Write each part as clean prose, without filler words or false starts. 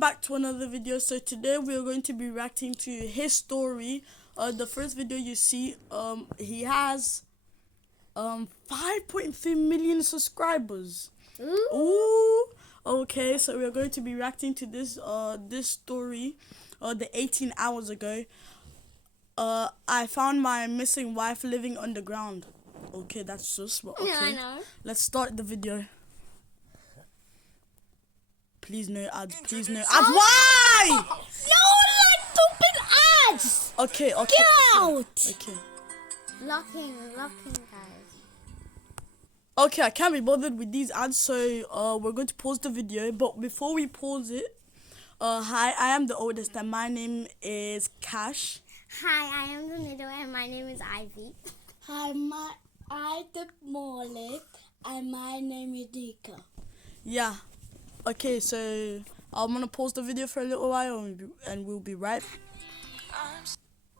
back to another video. So today we are going to be reacting to his story. The first video you see, he has 5.3 million subscribers. Ooh. Okay, so we are going to be reacting to this story the 18 hours ago. I found my missing wife living underground. Okay, that's so smart. Okay. Yeah, I know. Let's start the video. Please no ads. Please no ads. Oh. Why? You like stupid ads! Okay. Get out! Okay. Locking, guys. Okay, I can't be bothered with these ads, so we're going to pause the video. But before we pause it, hi, I am the oldest, and my name is Cash. Hi, I am the middle, and my name is Ivy. Hi, I'm the smallest, and my name is Nika. Yeah. Okay, so I'm gonna pause the video for a little while, and we'll be right.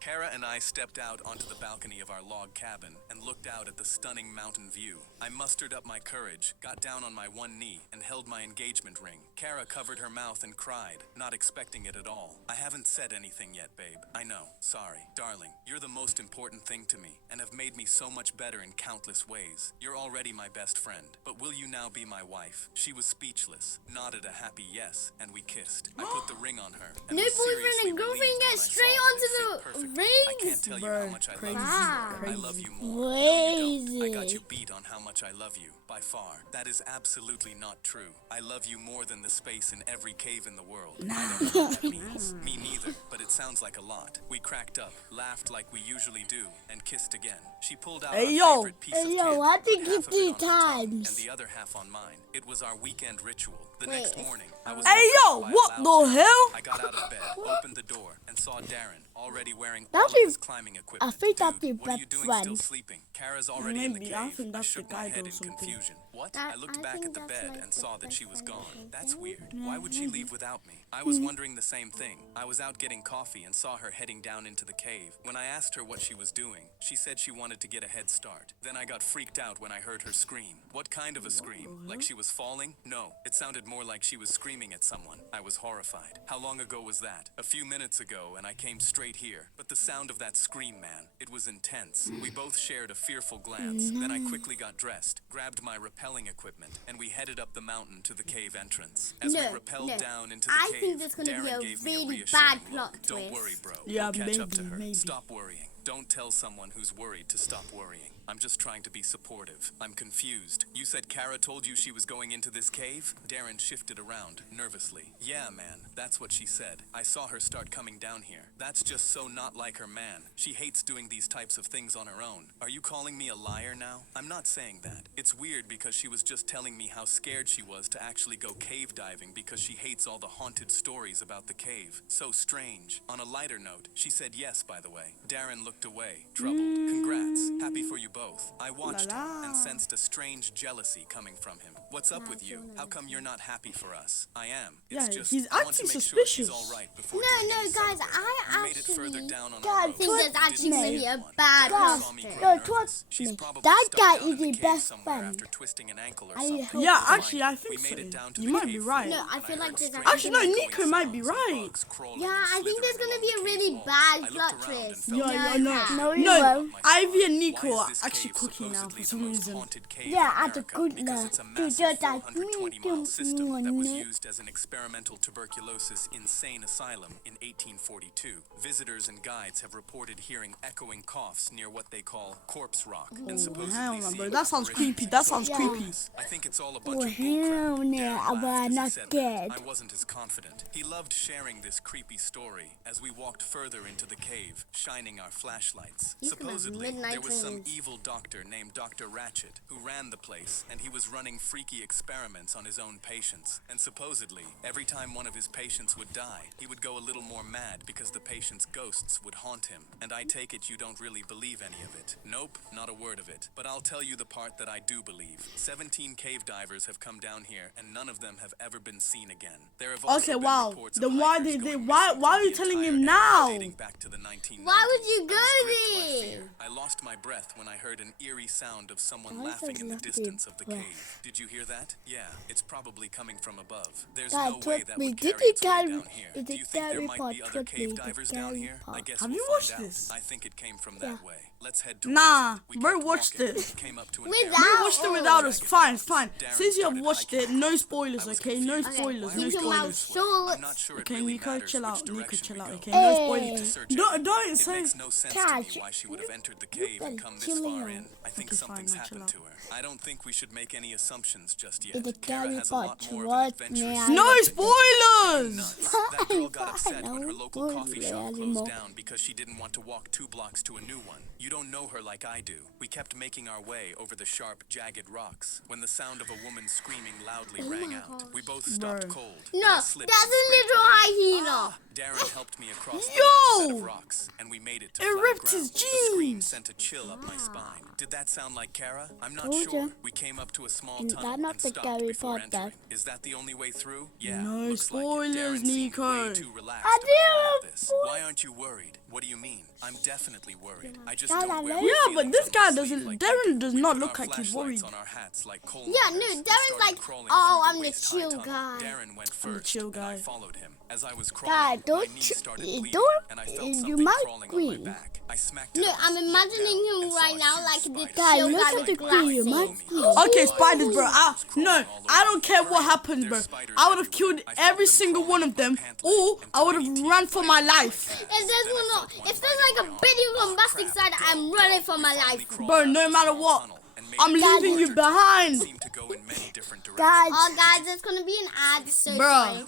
Kara and I stepped out onto the balcony of our log cabin and looked out at the stunning mountain view. I mustered up my courage, got down on my one knee, and held my engagement ring. Kara covered her mouth and cried, not expecting it at all. I haven't said anything yet, babe. I know, sorry. Darling, you're the most important thing to me, and have made me so much better in countless ways. You're already my best friend, but will you now be my wife? She was speechless, nodded a happy yes, and we kissed. I put the ring on her, and New was boyfriend seriously and girlfriend relieved get when I straight saw that onto it fit the perfectly. ring. I can't tell you how much I love you. Wow. I love you more. No, you don't. I got Crazy. you beat on how much I love you, by far. That is absolutely not true. I love you more than the space in every cave in the world. I don't know what that means. Me neither, but it sounds like a lot. We cracked up, laughed like we usually do, and kissed again. She pulled out Hey, our yo. favorite piece Hey, of yo, kid, I put think half it's of it on 3 her tongue times. and the other half on mine. It was our weekend ritual. The Wait, next morning, I was Hey, woken yo, up by a what loud the bang. hell? I got out of bed, opened the door, and saw Darren already wearing all That's of his his- climbing equipment. I think Dude, that's his what are you best doing still friend. sleeping? Kara's already in the Maybe, I cave. think I that's shook the my guide head or in something. confusion. What? That- I looked I back think at the that's bed like and the saw that best she was friend or gone. something. That's weird. Why would she leave without me? I was wondering the same thing. I was out getting coffee and saw her heading down into the cave. When I asked her what she was doing, she said she wanted to get a head start. Then I got freaked out when I heard her scream. What kind of a scream? Like she was falling? No, it sounded more like she was screaming at someone. I was horrified. How long ago was that? A few minutes ago, and I came straight here. But the sound of that scream, man, it was intense. We both shared a fearful glance. Then I quickly got dressed, grabbed my rappelling equipment, and we headed up the mountain to the cave entrance. As we rappelled down into the I cave, think there's gonna be Darren a gave me really reassuring bad look. plot Don't twist. worry, bro. Yeah, We'll catch up to her. maybe. Stop worrying. Don't tell someone who's worried to stop worrying. I'm just trying to be supportive. I'm confused. You said Kara told you she was going into this cave? Darren shifted around, nervously. Yeah, man, that's what she said. I saw her start coming down here. That's just so not like her, man. She hates doing these types of things on her own. Are you calling me a liar now? I'm not saying that. It's weird because she was just telling me how scared she was to actually go cave diving because she hates all the haunted stories about the cave. So strange. On a lighter note, she said yes, by the way. Darren looked away, troubled. Congrats. Happy for you both. I watched him and sensed a strange jealousy coming from him. What's up with you? How come you're not happy for us? I am. It's Yeah, just he's I want to acting make sure she's suspicious. all right before No, doing any guys, celebrating. I We made it further actually down on God, our I road. think there's Didn't actually gonna see be a anyone. bad Darren God, saw me twist. grow yo, nervous. trust She's me. probably That stuck guy down is in the the cave best somewhere friend. after twisting an ankle or I something. hope Yeah, Fine. actually, I think We made so. it down to You the might be cave right. floor No, I and feel like heard there's strange Actually, no, echoing Nico might be sounds of right. bugs crawling Yeah, and I think there's slithering gonna be a along the really cave bad walls. I plot looked around and twist. felt Yeah, really no. unsure No, you about won't. myself. Ivy and Why Nico is are this actually cave cooking now supposedly for some the most reason. haunted cave Yeah, in at the America? good Because now. it's a Do massive just like 420-mile system that was me. used as an experimental tuberculosis insane asylum in 1842. Visitors and guides have reported hearing echoing coughs near what they call corpse rock, and supposedly Hell no, bro. seeing That sounds apparitions creepy. That and sounds social creepy. illness. I think it's all a bunch Oh, of hell bullcrap. no, Darren I'm laughed as he not said that. scared. I wasn't as confident. He loved sharing this creepy story as we walked further into the cave, shining our flashlights. He's gonna have Supposedly, midnight there was some dreams. evil doctor named Dr. Ratchet who ran the place, and he was running freaky experiments on his own patients. And supposedly, every time one of his patients would die, he would go a little more mad because the patient's ghosts would haunt him. And I take it you don't really believe any of it. Nope, not a word of it. But I'll tell you the part that I do believe. 17 cave divers have come down here, and none of them have ever been seen again. There have also Okay, been wow. reports of Then why hikers did they? going Why missing are from you the telling entire him area now? dating back to the 1990s. Why would you I go was gripped by there? fear. I lost my breath when I heard an eerie sound of someone laughing in the distance of the cave. Did you hear that? Yeah, it's probably coming from above. There's no way that would carry its way down here. Do you think there might be other cave divers down here? I guess Have we'll you find watched out. this? I think it came from that way. Let's head towards Nah, it. We bro, kept watch walking. this. Came up to an Without- area. We watched it without us. Fine, fine. Darren Since you have started watched hiking it, no towards spoilers, I was okay? No confused. spoilers, Why no are we Keep your going mouth this way? shut. I'm not sure it Okay, really Nico, matters chill which out. Nico, direction chill we out. go. Okay, Hey. no To spoilers. search Don't everywhere. It say. makes no sense to Catch. me why she would have entered the cave and come this chilling far out. in. I think Okay, something's fine, now chill happened out. to her. I don't think we should make any assumptions just yet. It's a Kara Gary has a lot Potter. more of What an adventurous may I- side No to her. spoilers! Nuts. That girl got upset when her No local coffee shop spoilers closed anymore. down because she didn't want to walk 2 blocks to a new one. You don't know her like I do. We kept making our way over the sharp, jagged rocks when the sound of a woman screaming loudly rang out. We both stopped Bro. cold. No, I that's slipped a and scraped little my hyena. Darren helped me across the Yo! last set of rocks, and we made it to It flat ripped ground. his The scream jeans. sent a chill up my spine. Did that sound like Kara? I'm not Told sure. ya. We came up to a small Is that tunnel not and the stopped Gary before Potter? entering. Is that the only way through? Yeah. No looks like it. spoilers, Darren seemed Nico. way too relaxed I about all didn't this. Why aren't you worried? What do you mean? I'm definitely worried. I just Dad, don't I wear know. my Yeah, but feelings this on guy my sleeve doesn't. like Darren you do. does We not put look our like he's flashlights worried. on our hats like coal Yeah, no, miners and Darren's started like, crawling oh, through I'm the waist-high chill tunnel. guy. Darren went I'm the first, chill and I guy. followed him. As I was Dad, crawling, my don't knees started you bleeding, don't- and I felt you something might crawling on my scream. back. I smacked No, it I'm off, imagining looked him down, and right saw a now huge like the spider. Dad, chill look guy at with the glasses. green, you might Follow me. scream. Okay, spiders, bro. No, I don't care what happened, bro. I would have killed every single one of them, or I would have run for my life. If there's like a billion bombastic side, I'm running for my life. Bro, no matter what, I'm leaving you behind. Seemed to go in many different directions. Dad, Oh, guys, there's gonna be an ad. So Bruh. sorry.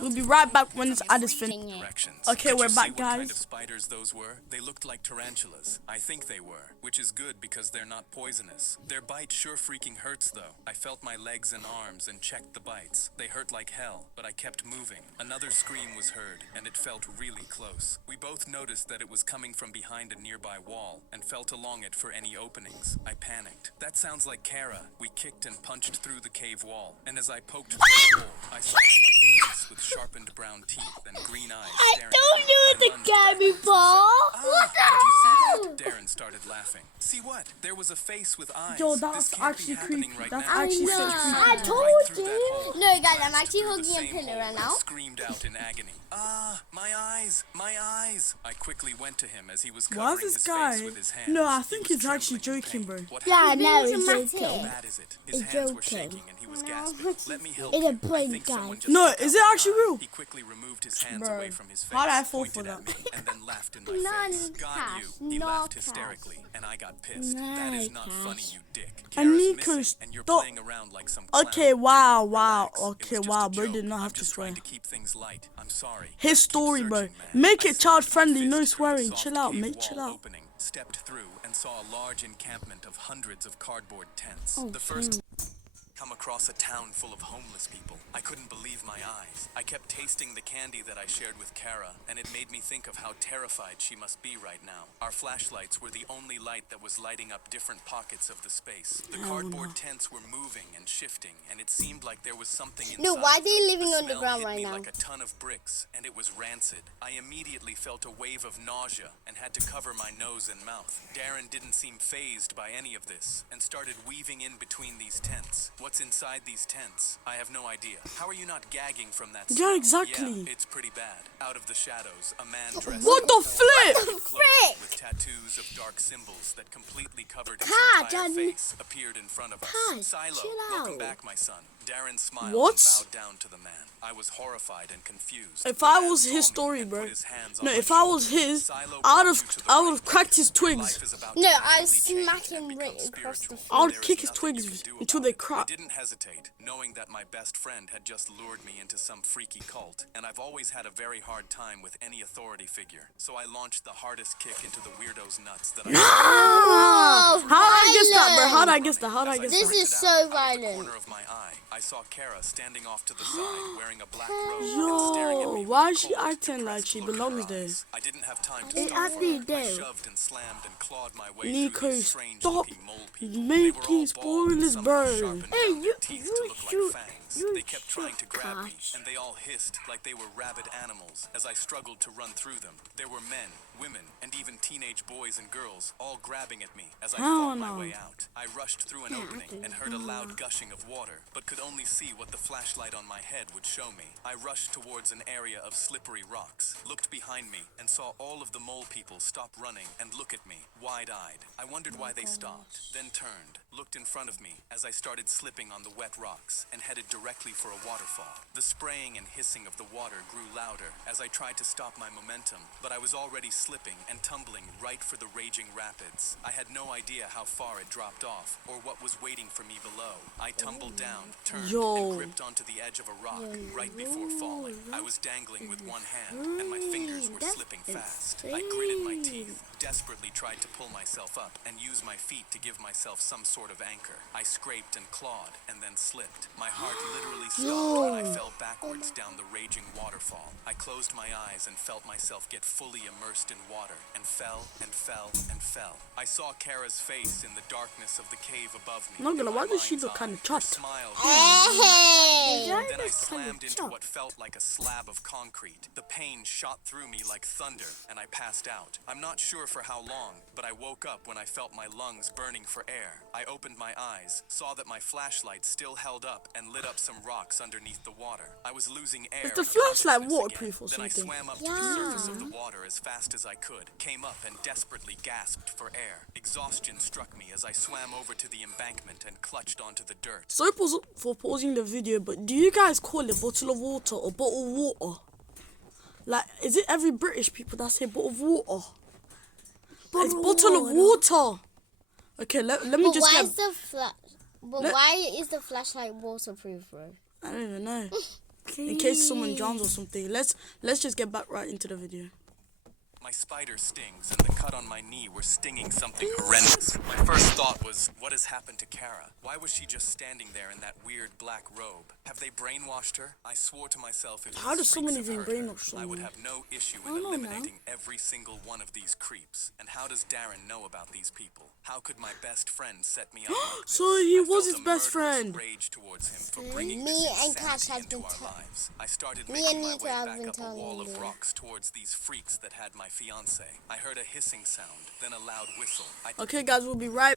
We'll be right back when this ad is finished. Directions. Okay, Could we're you see back, what kind guys. of spiders those were? They looked like tarantulas. I think they were, which is good because they're not poisonous. Their bite sure freaking hurts though. I felt my legs and arms and checked the bites. They hurt like hell, but I kept moving. Another scream was heard, and it felt really close. We both noticed that it was coming from behind a nearby wall and felt along it for any openings. I panicked. That sounds like Kara. We kicked and punched through the cave wall, and as I poked through the hole, I saw a white face with sharpened brown teeth and green eyes I staring told at me. you I the lunged Gary backwards. Potter. What did you see that? Darren started laughing. See what? There was a face with eyes. Yo, This that's can't be actually happening creepy. right That's now. actually so Where'd you creepy. find I it? told Right through you. that hole. No, guys, I'm Glanced actually through the hugging a same pillar hole right and now. Screamed out in agony. Ah, my eyes, my eyes! I quickly went to him as he was Why covering is this his guy? face with his hands. No, I He think was he's actually trembling in joking, pain. bro. What Yeah, happened? no, Being it's dramatic. How okay. bad is it? His It's hands were okay. shaking and he was gasping. Let me help It's a you. I prank, think someone guys. just No, took is out it my actually eye. real? He quickly removed his hands Bro, away from his face, how'd I fall pointed for at that? me, and then laughed in my None face. Got cash, you. He no laughed cash. hysterically, and I got pissed. That is not No funny, cash. you dick. And Kara's Nico, missing, and you're stop. playing around like some clown. Okay, wow, Dude, wow. relax. It Okay, was just wow, a bro joke. did not I'm have to just swear. trying to keep things light. I'm sorry. His Keep story, bro. searching, man. Make I it child slipped friendly, no fist through the swearing. soft Chill out, cave mate, wall chill out. opening, stepped through and saw a large encampment of hundreds of cardboard tents. Oh, The first come across a town full of homeless people. I couldn't believe my eyes. I kept tasting the candy that I shared with Kara, and it made me think of how terrified she must be right now. Our flashlights were the only light that was lighting up different pockets of the space. The cardboard tents were moving and shifting, and it seemed like there was something inside. No, why are they them. living The on the smell ground hit right me now? like a ton of bricks, and it was rancid. I immediately felt a wave of nausea and had to cover my nose and mouth. Darren didn't seem fazed by any of this and started weaving in between these tents. What's inside these tents? I have no idea. How are you not gagging from that? Yeah, smell? exactly. Yeah, it's pretty bad. Out of the shadows, a man dressed What in the full flip? white clothing with tattoos of dark symbols that completely covered his Pa, entire Dad, face appeared in front of us. Pa, Silo, chill welcome out. back, my son. Darren smiled What? and bowed down to the man. I was horrified and confused. If The I man was saw his me story, and bro. put his hands on No, my if I was shoulders. his, Silo I pulled would you to the have right cracked his Your twigs. life is about to No, I completely change smack and him become right across spiritual. the I'll There is kick his nothing you twigs can do until about they it. crack. I didn't hesitate, knowing that my best friend had just lured me into some freaky cult, and I've always had a very hard time with any authority figure. So I launched the hardest kick into the weirdo's nuts that I Oh, How'd I guess that, bro? violent. How'd I guess that? How'd I As I guess This that? is pointed so out, out of the violent. corner of my eye, I saw Kara standing off to the side, wearing a black robe and staring at Yo, me with why is she cold, acting like depressed she look in her belongs there? eyes. I didn't have time to It stop her. actually I do. shoved and slammed and clawed my way Nico, through these strange stop looking mole people. They making were all bald, spoilers, some bro. sharpened Hey, down you- their teeth you to look like shoot. fangs. rocks. You They kept trying to grab me, Gosh. and they all hissed like they were rabid animals as I struggled to run through them. There were men, women, and even teenage boys and girls all grabbing at me as I fought my way out. I rushed through an opening and heard a loud gushing of water, but could only see what the flashlight on my head would show me. I rushed towards an area of slippery rocks, looked behind me, and saw all of the mole people stop running and look at me, wide-eyed. I wondered why they stopped, then turned, looked in front of me as I started slipping on the wet rocks and headed directly for a waterfall. The spraying and hissing of the water grew louder as I tried to stop my momentum, but I was already slipping and tumbling right for the raging rapids. I had no idea how far it dropped off or what was waiting for me below. I tumbled down, turned, and gripped onto the edge of a rock right before falling. I was dangling with one hand, and my fingers were slipping fast. I gritted my teeth, desperately tried to pull myself up and use my feet to give myself some sort of anchor. I scraped and clawed and then slipped. My heart literally stopped when I fell backwards down the raging waterfall. I closed my eyes and felt myself get fully immersed in water and fell and fell and fell. I saw Kara's face in the darkness of the cave above me. Not gonna In lie, my this shit mind's look eye, kinda her chopped. smile Hey! then I slammed into what felt like a slab of concrete. The pain shot through me like thunder, and I passed out. I'm not sure for how long, but I woke up when I felt my lungs burning for air. I opened my eyes, saw that my flashlight still held up, and lit up some rocks underneath the water. I was losing air. Is the and flashlight consciousness waterproof again. or Then I something? swam up to the surface of the water as fast as I could, came up and desperately gasped for air. Exhaustion struck me as I swam over to the embankment and clutched onto the dirt. Sorry for pausing the video, but do you guys call it bottle of water or bottle of water? Like, is it every British people that say bottle of water? It's bottle of water. Okay, let me But just why get... is the why is the flashlight waterproof, bro? I don't even know. In case someone drowns or something. Let's just get back right into the video. My spider stings and the cut on my knee were stinging something horrendous. My first thought was, what has happened to Kara? Why was she just standing there in that weird black robe? Have they brainwashed her? I swore to myself if How these does someone freaks have even hurt her, brainwash I would someone? have no issue I in don't know. eliminating every single one of these creeps. And how does Darren know about these people? How could my best friend set me up like this? So he I was felt his a best murderous friend. rage towards him for bringing Me this and Cash insanity has into been our lives. I started me making and my Nita way have back been up a wall telling of you. rocks towards these freaks that had my fiance. I heard a hissing sound, then a loud whistle. I Okay, guys, we'll be right...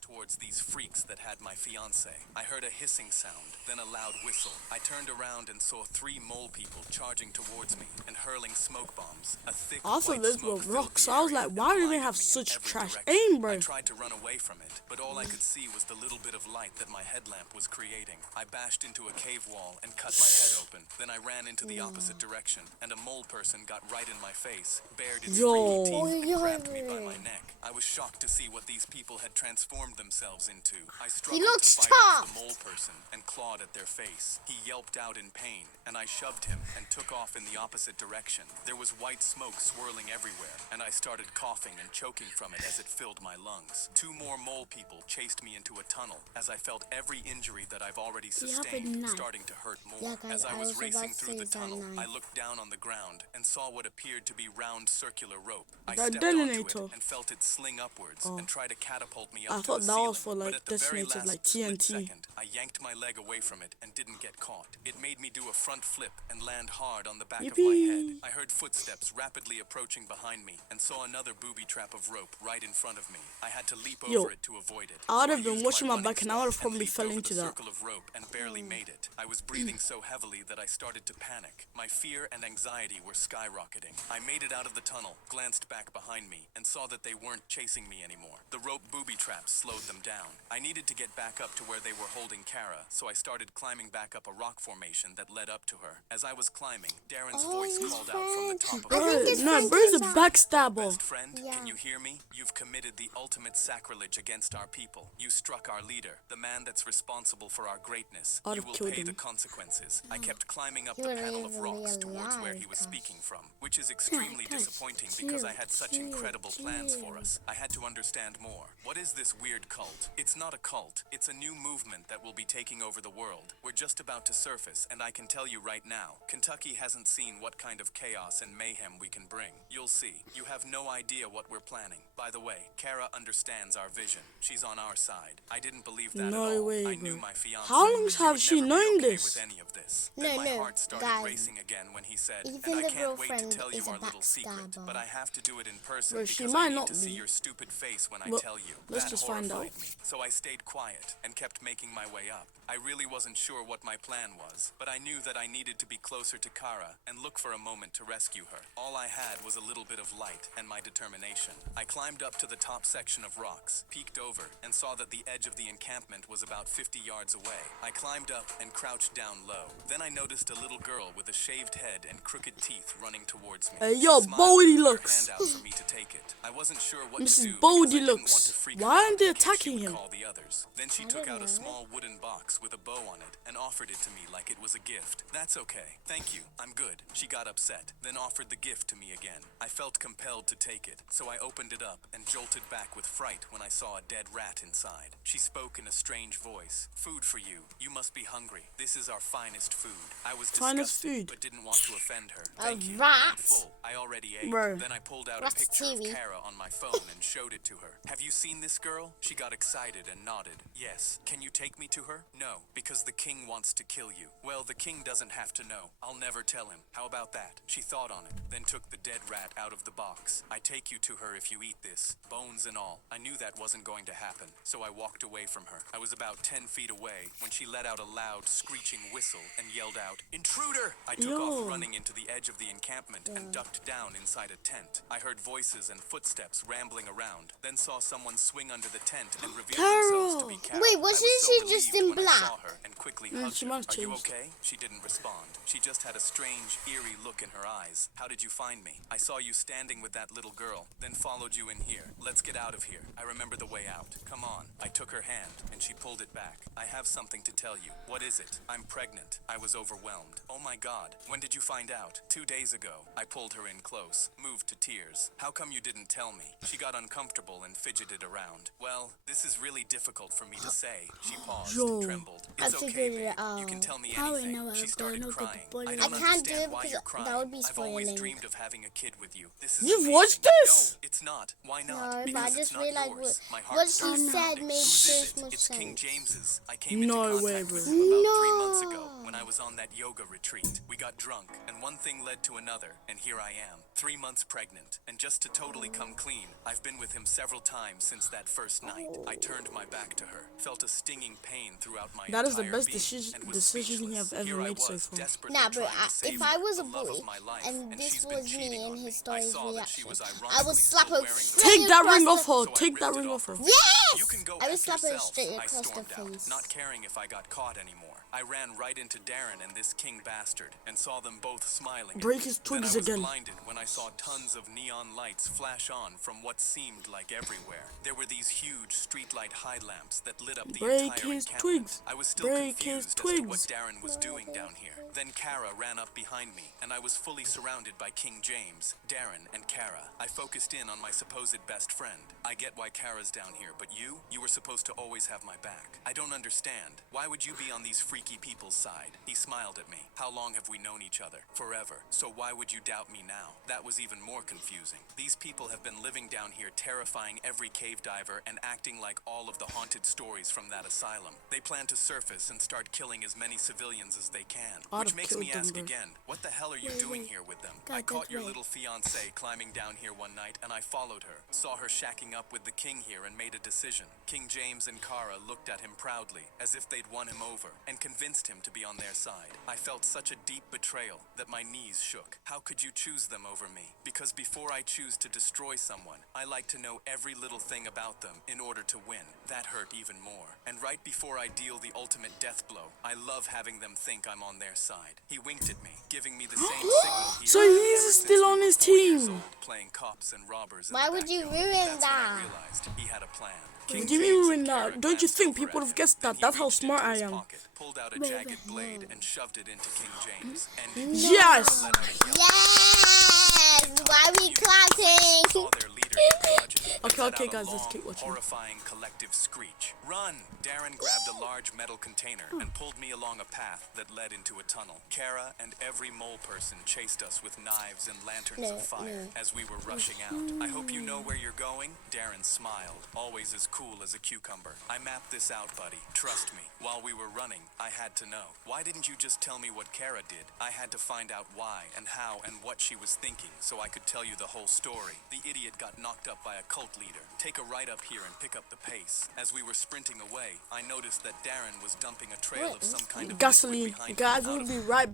towards these freaks that had my fiance. I heard a hissing sound, then a loud whistle. I turned around and saw 3 mole people charging towards me and hurling smoke bombs. A thick I thought white those smoke were filled rocks. the I was area like, and why do they blinded have me in such every trash direction. aim, I bro? tried to run away from it, but all I could see was the little bit of light that my headlamp was creating. I bashed into a cave wall and cut my head open. Then I ran into the opposite direction, and a mole person got right in my face, bared its Yo. freaky teeth, and grabbed me by my neck. I was shocked to see what these people had transformed themselves into. I struggled to looks fight off tough. the mole person and clawed at their face. He yelped out in pain, and I shoved him and took off in the opposite direction. There was white smoke swirling everywhere, and I started coughing and choking from it as it filled my lungs. 2 more mole people chased me into a tunnel as I felt every injury that I've already you have a sustained knife? starting to hurt more. Yeah, guys, As I I was was racing about to through the say that tunnel, knife. I looked down on the ground and saw what appeared to be round circular rope. I The stepped onto detonator. it and felt it sling upwards and try to catapult me I up to thought the that ceiling. was for, like, But at the very detonated, last like split TNT. second, I yanked my leg away from it and didn't get caught. It made me do a front flip and land hard on the back of my head. Yippee. I heard footsteps rapidly approaching behind me and saw another booby trap of rope right in front of me. I had to leap Yo, over it to avoid it. I would So have been used watching my running back and I would have step probably leaped fell over into the that. circle of rope and barely made it. I was breathing so heavily that I started to panic. My fear and anxiety were skyrocketing. I made it out of the tunnel, glanced back behind me, and saw that they weren't chasing me anymore. The rope booby traps slowed them down. I needed to get back up to where they were holding Kara, so I started climbing back up a rock formation that led up to her. As I was climbing, Darren's voice his called out from the top of I the think his No, friend bro's a is out. backstabber. Best friend, Yeah. can you hear me? You've committed the ultimate sacrilege against our people. You struck our leader, the man that's responsible for our greatness. I'd You have will killed pay the him. consequences. I kept climbing up He the wouldn't panel of even rocks be towards where he alive, was gosh. speaking from, which is extremely guys. disappointing because I had such incredible plans for us. I had to understand more. What is this weird cult? It's not a cult. It's a new movement that will be taking over the world. We're just about to surface, and I can tell you right now, Kentucky hasn't seen what kind of chaos and mayhem we can bring. You'll see. You have no idea what we're planning. By the way, Kara understands our vision. She's on our side. I didn't believe that at all. way, I bro. knew my fiancé How long would have she never be known okay this? with any of this. No, Then my no, heart started guys. racing again when he said, Even and I the can't wait to girlfriend tell you is a our little secret, backstabber. but I have to do it in person Bro, because she I might need not to see be. your stupid face when I But tell you. let's That just find horrified out. me. So I stayed quiet and kept making my way up. I really wasn't sure what my plan was, but I knew that I needed to be closer to Kara and look for a moment to rescue her. All I had was a little bit of light and my determination. I climbed up to the top section of rocks, peeked over, and saw that the edge of the encampment was about 50 yards away. I climbed up and crouched down low. Then I noticed a little girl with a shaved head and crooked teeth running towards me. Hey, She yo, smiled Bodie and put her looks. hand out for me to take it. I wasn't sure what to do Mrs. because I Bodie didn't want looks. to freak Why her aren't out they in case she attacking would him? call the others. Then she took out a small wooden box with a bow on it and offered it to me like it was a gift. That's okay. Thank you. I'm good. She got upset, then offered the gift to me again. I felt compelled to take it, so I opened it up and jolted back with fright when I saw a dead rat inside. She spoke in a strange voice. Food for you. You must be hungry. This is our finest food. I was Finest disgusted, food. but didn't want to offend her. A Thank you. rat? I'm full. I already ate. Bro. Then I pulled out a Watch picture of TV. Kara on my phone and showed it to her. Have you seen this girl? She got excited and nodded. Yes. Can you take me to her? No, because the king wants to kill you. Well, the king doesn't have to know. I'll never tell him. How about that? She thought on it, then took the dead rat out of the box. I take you to her if you eat this, bones and all. I knew that wasn't going to happen, so I walked away from her. I was about 10 feet away when she let out a loud, screeching whistle and yelled out, "Intruder!" I took Yo. off running into the edge of the encampment and ducked down inside a tent. I heard voices and footsteps rambling around, then saw someone swing under the tent and reveal themselves to be Kara. Wait, I wasn't was so she just relieved in when I black? saw her and quickly Mm, hugged she her. might have Are you changed. okay? She didn't respond. She just had a strange, eerie look in her eyes. How did you find me? I saw you standing with that little girl, then followed you in here. Let's get out of here. I remember the way out. Come on. I took her hand, and she pulled it back. I have something to tell you. What is it? I'm pregnant. I was overwhelmed. Oh my God. When did you find out? 2 days ago. I pulled her in close, moved to tears. How come you didn't tell me? She got uncomfortable and fidgeted around. Well, this is really difficult for me to say. She paused, Yo. trembled. I It's okay, figured babe. it out. You can tell me How I anything. know She I'm started gonna get crying. the bully. I I don't can't understand do it why because you're crying. that would be I've always spoiling. dreamed of having a kid with you. This is You've amazing. watched this? No, it's not. Why not? No, but I Because just it's not realized yours. My heart what started she said pounding. made Whose so is it? much It's King sense. James's. I came into No contact way, with bro. him about 3 No. months ago when I was on that yoga retreat. We got drunk, and one thing led to another, and here I am, 3 months pregnant. And just to totally come clean, I've been with him several times since that first night. I turned my back to her, felt a stinging pain throughout my That is the entire best being, decision and was you speechless. have ever Here I made so was, far. desperately Nah, bro, trying to save if her, I was a the love boy of my life, and this she's been was me cheating in on his me. I story's saw that she reaction, was I would ironically slap still her wearing the straight Take that across ring the- off her. so I Take ripped that it ring off off her. Yes! You can go I would F slap her yourself. straight I across the stormed out, face. not caring if I got caught anymore. I ran right into Darren and this king bastard and saw them both smiling. at Break me. his Then twigs I was again. blinded when I saw tons of neon lights flash on from what seemed like everywhere. There were these huge streetlight high lamps that lit up the Break entire his encampment. twigs. I was still Break his confused as to twigs. what Darren was doing down here. Then Kara ran up behind me, and I was fully surrounded by King James, Darren, and Kara. I focused in on my supposed best friend. I get why Kara's down here, but you were supposed to always have my back. I don't understand. Why would you be on these freaky people's side? He smiled at me. How long have we known each other? Forever. So why would you doubt me now? That was even more confusing. These people have been living down here, terrifying every cave diver and acting like all of the haunted stories from that asylum. They plan to surface and start killing as many civilians as they can. I'd Which have makes killed me them, ask bro. again, what the hell are you doing here with them? I God, caught that's your right. little fiancée climbing down here one night, and I followed her, saw her shacking up with the king here, and made a decision. King James and Kara looked at him proudly, as if they'd won him over, and convinced him to be on their side. I felt such a deep betrayal that my knees shook. How could you choose them over me? Because before I choose to destroy someone, I like to know every little thing about them in order to win. That hurt even more. And right before I deal the ultimate death blow, I love having them think I'm on their side. He winked at me, giving me the same signal he So had he's ever still since we on were his 4 years team. old, playing cops and robbers in Why the would you backyard. ruin That's when I that? realized he had a plan. What King do you mean James ruin and that? Kara Don't you glanced think over people at have him, guessed then that? he That's how reached smart into I his am. pocket, pulled out a jagged blade and shoved it into King James. And Yes! let out a yell. Yes! Why Are we clapping? Saw their leader get bludgeoned, and Okay, let okay, out a guys, let's long, keep watching. horrifying collective screech. Run! Darren grabbed a large metal container and pulled me along a path that led into a tunnel. Kara and every mole person chased us with knives and lanterns of fire as we were rushing out. I hope you know where you're going. Darren smiled, always as cool as a cucumber. I mapped this out, buddy. Trust me. While we were running, I had to know. Why didn't you just tell me what Kara did? I had to find out why and how and what she was thinking so I could tell you the whole story. The idiot got knocked up by a cult leader. Take a right up here and pick up the pace. As we were sprinting away, I noticed that Darren was dumping a trail of some kind of Gasoline. liquid Guys, behind we'll him be right.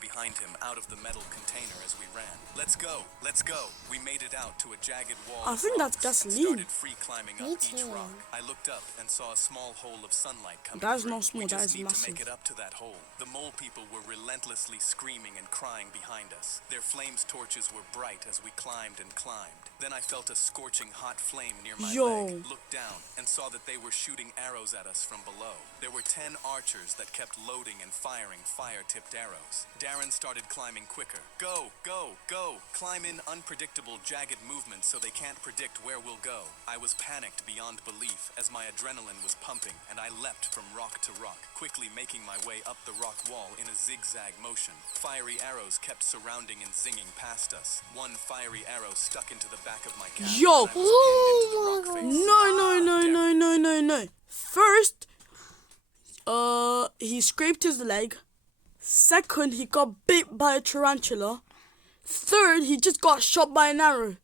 behind him out of the metal container as we ran. Let's go, let's go. We made it out to a jagged wall. I of think that's rocks and gasoline. started free climbing up each rock. I looked up and saw a small hole of sunlight coming That is through. not small, We that just is need to massive. make it up to that hole. The mole people were relentlessly screaming and crying behind us. Their flames torches were bright as we climbed and climbed. Then I felt a scorching hot flame near my leg. Looked down and saw that they were shooting arrows at us from below. There were 10 archers that kept loading and firing fire-tipped arrows. Darren started climbing quicker. Go, go, go! Climb in unpredictable, jagged movements so they can't predict where we'll go. I was panicked beyond belief as my adrenaline was pumping and I leapt from rock to rock, quickly making my way up the rock wall in a zigzag motion. Fiery arrows kept surrounding and zinging past us. One fiery arrow stuck into the back of my cap. Yo! And I was pinned into the rock face. No. First, he scraped his leg. Second, he got bit by a tarantula. Third, he just got shot by an arrow.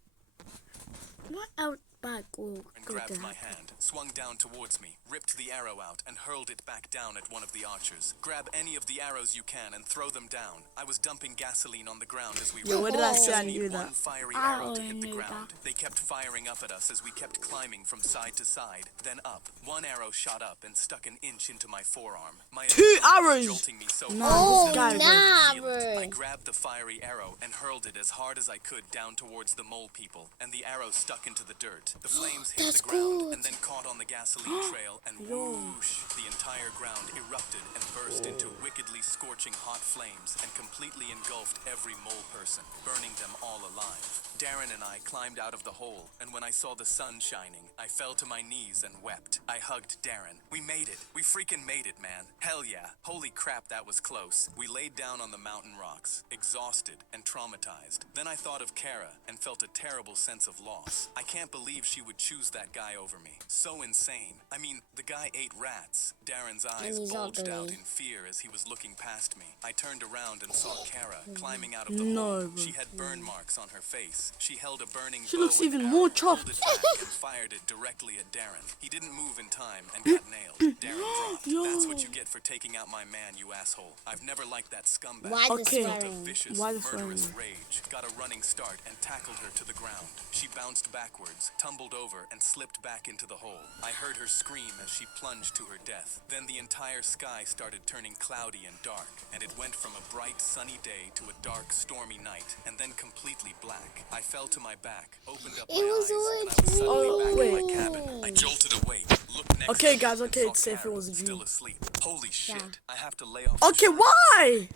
What out back will And go grabbed there? my hand, swung down towards me, ripped the arrow out, and hurled it back down at one of the archers. Grab any of the arrows you can and throw them down. I was dumping gasoline on the ground as we Yo, ran. what did I say? I Just knew need that. one fiery arrow to I hit the knew ground. that. They kept firing up at us as we kept climbing from side to side, then up. One arrow shot up and stuck an inch into my forearm. My Two adrenaline was arrows! jolting me so No, hard this that I guy could was- feel it. I Nah, grabbed the fiery arrow and hurled it as hard as I could down towards the mole people, and the arrow stuck into the dirt. The flames hit That's the ground good. and then caught on the gasoline trail, and whoosh, the entire ground erupted and burst into wickedly scorching hot flames and completely engulfed every mole person, burning them all alive. Darren and I climbed out of the hole, and when I saw the sun shining, I fell to my knees and wept. I hugged Darren. We made it. We freaking made it, man. Hell yeah. Holy crap, that was close. We laid down on the mountain rocks, exhausted and traumatized. Then I thought of Kara and felt a terrible sense of loss. I can't believe she would choose that guy over me. So insane. I mean, the guy ate rats. Darren's eyes he's bulged out ugly. in fear as he was looking past me. I turned around and saw Kara climbing out of the No, hole. bro. She had burn marks on her face. She held a burning She bow looks and even arrow, more pulled chopped. it back and fired it directly at Darren. He didn't move in time and got nailed. Darren dropped. That's what you get for taking out my man, you asshole. I've never liked that scumbag. Why the Okay. Felt a swearing? vicious, Why the murderous swearing? rage, got a running start and tackled her to the ground. She bounced backwards, tumbled over, and slipped back into the hole. I heard her scream as she plunged to her death. Then the entire sky started turning cloudy and dark, and it went from a bright, sunny day to a dark, stormy night, and then completely black. I fell to my back, opened up my It was eyes, all and I was suddenly Oh, back wait. in my cabin. I jolted awake, looked next Okay, to me, guys, and okay, saw it's safe, it Kara was a dream. still asleep. Holy shit, I have to lay off the Okay, shirt. why?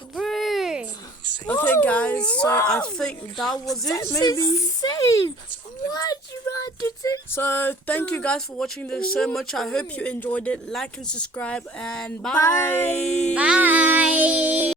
Bruh. Okay, guys, so I think that was it, maybe. Insane! What you got to say? So, thank you guys for watching this so much. I hope you enjoyed it. Like and subscribe, and bye. Bye.